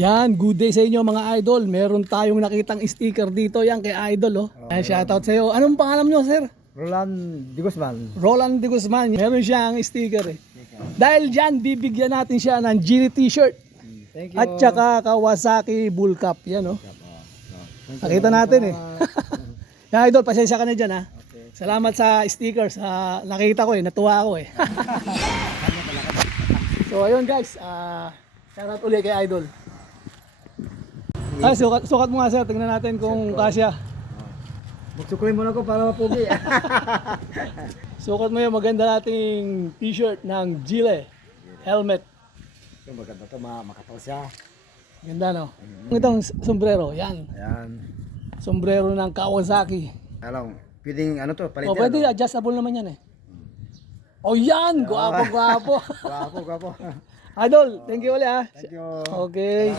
Yan, good day sa inyo mga idol. Meron tayong nakitang sticker dito yan kay idol. Ayan, shoutout sa iyo. Anong pangalan nyo, sir? Roland de Guzman. Roland de Guzman. Meron siyang sticker Dahil dyan, bibigyan natin siya ng Geely t-shirt. Thank you. At saka Kawasaki Bull Cup. Yan Nakita natin Yan idol, pasensya ka na dyan ha. Okay. Salamat sa stickers. Nakita ko natuwa ako So ayun guys, shoutout ulit kay idol. Ay, sukat mo nga sir, tingnan natin kung kasya. Magsuklay muna ko para mapugi. Sukat mo yung maganda nating t-shirt ng Geely helmet. Ito maganda to, makapal siya. Ganda no? Itong sombrero, yan. Ayan. Sombrero ng Kawasaki. Alam, pwedeng ano to, palitin. Pwede, adjustable naman yan yan! Gwapo, gwapo. Gwapo. Idol, thank you ulit Thank you. Okay.